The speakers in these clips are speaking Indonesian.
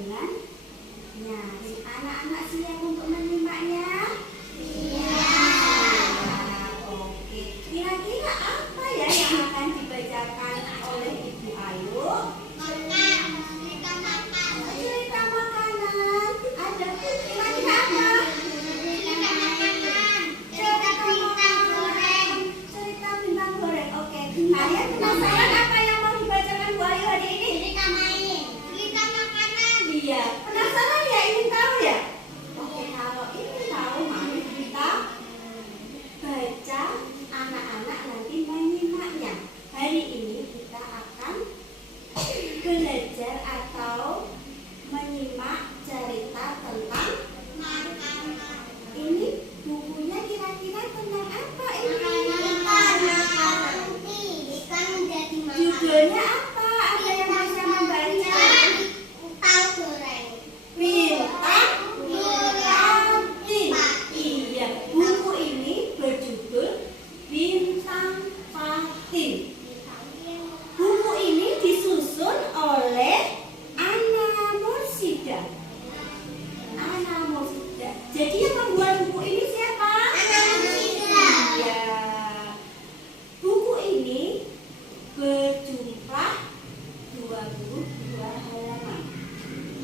dengannya. Anak-anak siap untuk menyimaknya? Iya. Oke. Kira-kira apa ya yang akan dibacakan oleh Ibu Ayu? Cerita makanan. Ada kira-kira apa? Cerita bintang goreng. Oke. Kalian penasaran apa yang mau dibacakan Bu Ayu hari ini? Cerita makanan. Iya. Penasaran ya? Ingin tahu ya? Oke. Kalau ingin tahu, mari kita baca. Anak-anak nanti menyimaknya. Hari ini kita akan belajar atau menyimak cerita tentang ini. Bukunya kira-kira tentang apa ini? Judulnya apa? Ada yang bisa membaca? Bintang Patin. Iya, buku ini berjudul Bintang Patin. Buku ini disusun oleh Ana Mursida. Jadi yang membuat buku ini siapa? Iya. Buku ini berjumlah 22 halaman.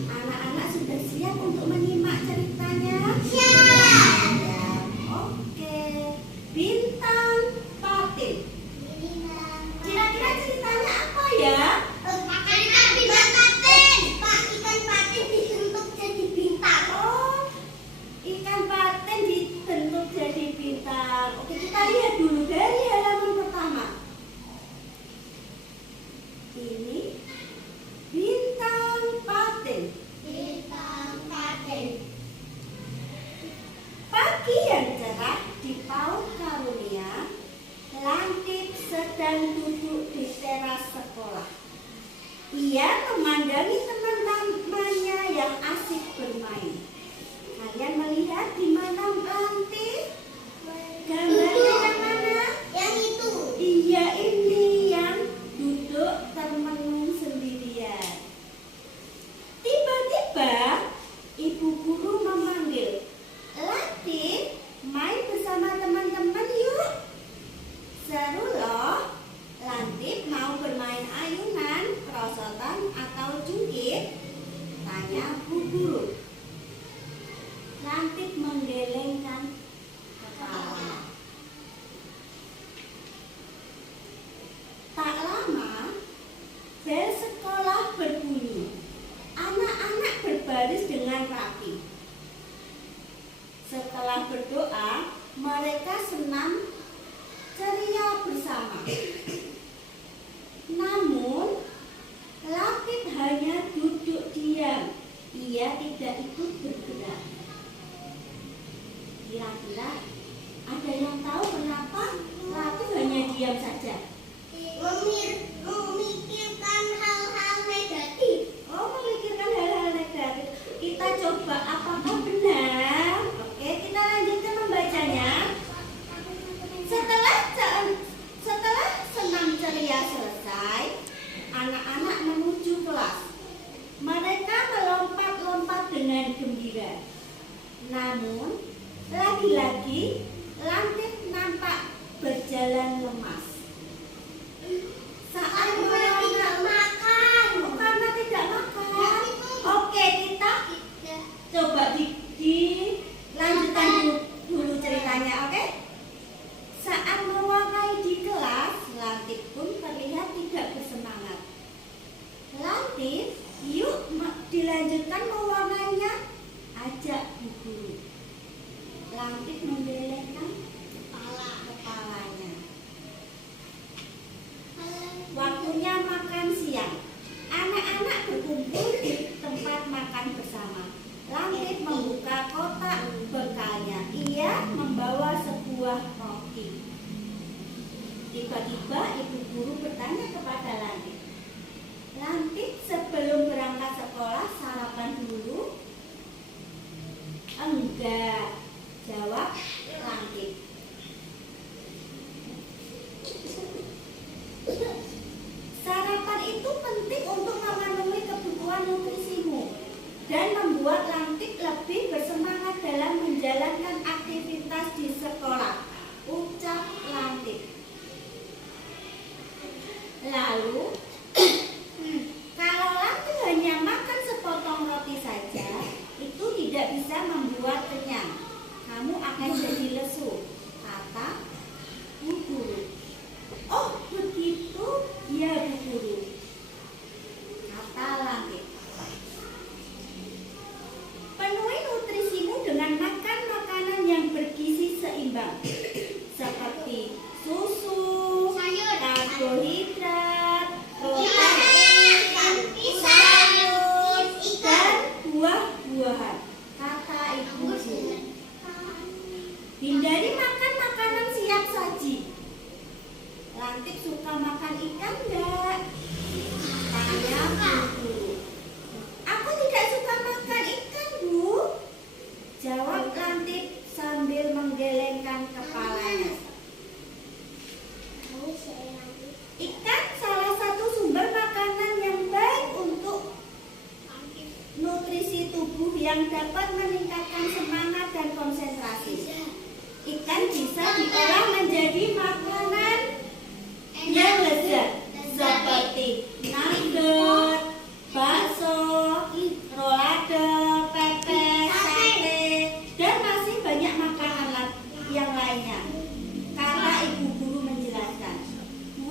Anak-anak sudah siap untuk menyimak ceritanya? Siap. Oke. Bintang Patin. Kira-kira ceritanya apa ya? Ikan patin dibentuk jadi bintang. Oh, ikan patin dibentuk jadi bintang. Oke, kita lihat dulu dari halaman pertama. Ini Bintang Patin. Pagi yang cerah di PAUD Karunia, Lantip sedang duduk di teras sekolah. Ia memandangi teman-temannya yang asik bermain. Kalian melihat di mana Lantip? Gambarnya yang mana? Yang itu. Iya, ini yang duduk termenung sendirian. Tiba-tiba ibu guru memanggil, "Lantip, main bersama teman-teman yuk." Seru loh. Lantip mau bermain ayunan, perosotan, atau jungkit? Tanya bu guru. Lantip menggelengkan kepala. Tak lama, bel sekolah berbunyi. Anak-anak berbaris dengan rapi. Setelah berdoa, mereka senam ceria bersama. Namun, Lantip hanya duduk diam. Ia tidak ikut bergerak. Kira-kira ada yang tahu kenapa Lantip hanya diam saja? Memikirkan hal-hal negatif. Oh, memikirkan hal-hal negatif. Kita coba apakah benar? Oke, kita lanjutkan membacanya. Setelah senam ceria selesai, anak-anak menuju kelas. Mereka melompat-lompat dengan gembira. Namun, lagi-lagi Lantip nampak berjalan lemas. Saat tidak makan. Karena tidak makan. Oke, kita coba dilanjutkan dulu ceritanya, oke? Saat mewarnai di kelas, Lantip pun terlihat tidak bersemangat. Lantip, yuk dilanjutkan mewarnainya, ajak bu guru. Lantip menggelengkan kepalanya. Waktunya makan siang. Anak-anak berkumpul di tempat makan bersama. Lantip membuka kotak bekalnya. Ia membawa sebuah roti. Tiba-tiba ibu guru bertanya kepada Lantip, "Lantip, sebelum berangkat sekolah sarapan dulu?" "Enggak," jawab Lantip. "Sarapan itu penting untuk memenuhi kebutuhan nutrisimu. tubuh yang dapat meningkatkan semangat dan konsentrasi. Ikan bisa diolah menjadi makanan yang lezat seperti nugget, bakso, rolade, pepes, sate, dan masih banyak makanan yang lainnya. Kata ibu guru menjelaskan.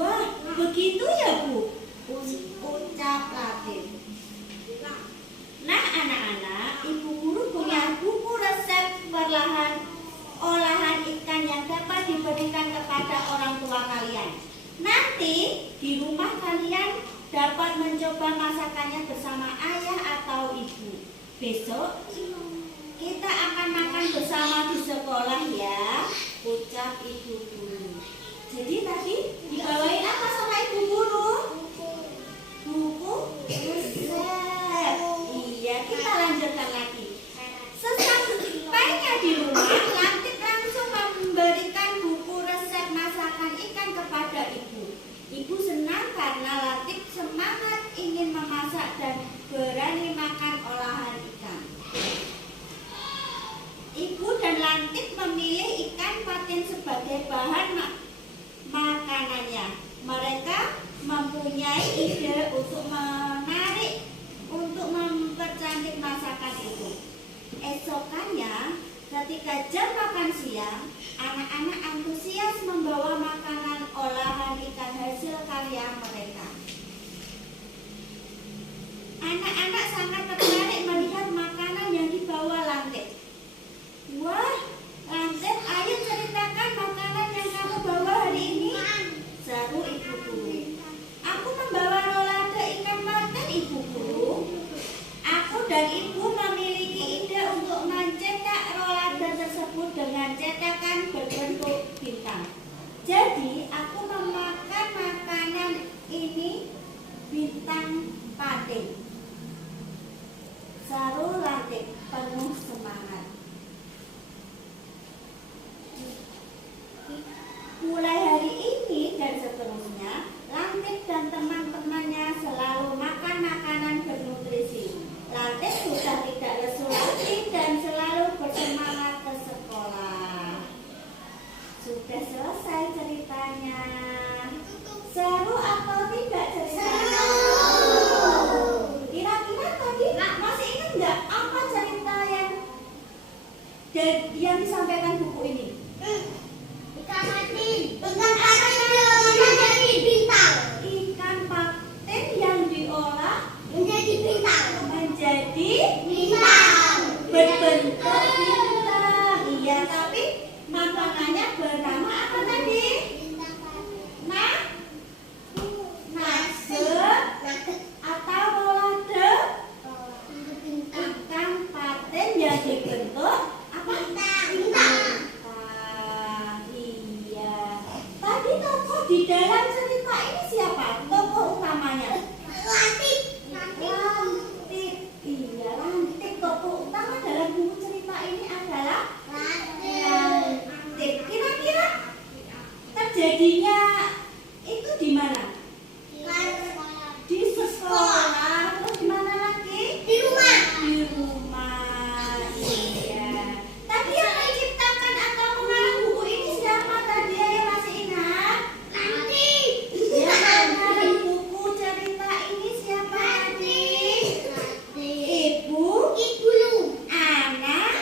Wah, begitu ya Bu? Ucap Latif. Nah anak-anak, ibu guru punya buku resep olahan ikan yang dapat diberikan kepada orang tua kalian. Nanti di rumah kalian dapat mencoba masakannya bersama ayah atau ibu. Besok kita akan makan bersama di sekolah ya, ucap ibu guru. Jadi tadi dibawain apa sama ibu guru? Buku resep. Iya, kita lanjutkan lagi. Sesampainya di rumah, Latif langsung memberikan buku resep masakan ikan kepada ibu. Ibu senang karena Latif semangat ingin memasak dan berani makan olahan ikan. Ibu dan Latif memilih ikan patin sebagai bahan makanannya. Mereka mempunyai ide untuk mempercantik masakan itu. Esokannya, ketika jam makan siang, anak-anak antusias membawa makanan olahan ikan hasil karya mereka. Anak-anak sangat tertarik melihat makanan yang dibawa Latif. Wah, Latif, ayo ceritakan makanan yang kamu bawa hari ini, seru ibu guru. Aku membawa rolade ikan patin, ibu guru. Aku dan ibu memiliki ide untuk mencetak rolade tersebut dengan cetakan berbentuk bintang. Jadi aku memakan makanan ini bintang patin. Seru Latif penuh semangat. Mulai hari ini dan seterusnya, Latif dan teman-temannya selalu makan makanan bernutrisi. Latif sudah tidak lesu lagi dan selalu bersemangat ke sekolah. Sudah selesai ceritanya. Seru atau tidak ceritanya? Kira-kira tadi masih ingat nggak apa cerita yang disampaikan buku ini? Ikan patin. Ikan patin menjadi bintang. Ikan patin yang diolah menjadi bintang. Menjadi bintang. Berbentuk bintang. Iya, tapi makanannya bernama apa tadi? Nugget atau rolade? Ikan patin yang dibentuk apa? Bintang. Tadi tokoh di dalam cerita ini siapa? Tokoh utamanya? Latif. Iya, Latif. Tokoh utama dalam buku cerita ini adalah Latif. Kira-kira terjadinya itu di mana? Di sekolah. Terus di mana lagi? Di rumah. Di rumah. Iya. Tapi yang menciptakan atau mengarang buku ini siapa tadi? Yang masih ingat? Latif. Yang mengarang buku cerita ini siapa tadi? Ibu Anak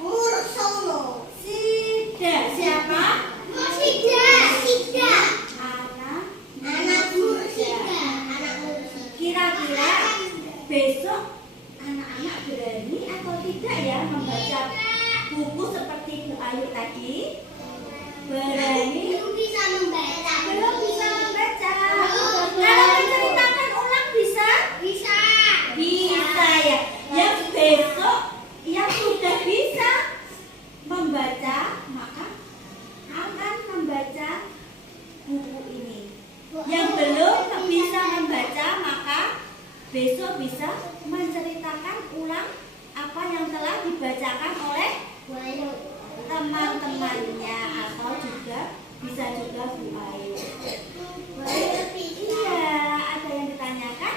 Mursono. Sida. Siapa? Sida. Anak Mursida. Kira-kira besok anak-anak berani atau tidak ya membaca buku seperti Bu Ayu tadi? Berani? Belum bisa membaca. Kalau menceritakan ulang bisa? Bisa ya. Yang besok yang sudah bisa membaca maka akan membaca buku ini. Yang belum bisa membaca maka besok bisa menceritakan ulang apa yang telah dibacakan oleh teman-temannya atau juga bisa juga Bu Ayu. Iya, ada yang ditanyakan?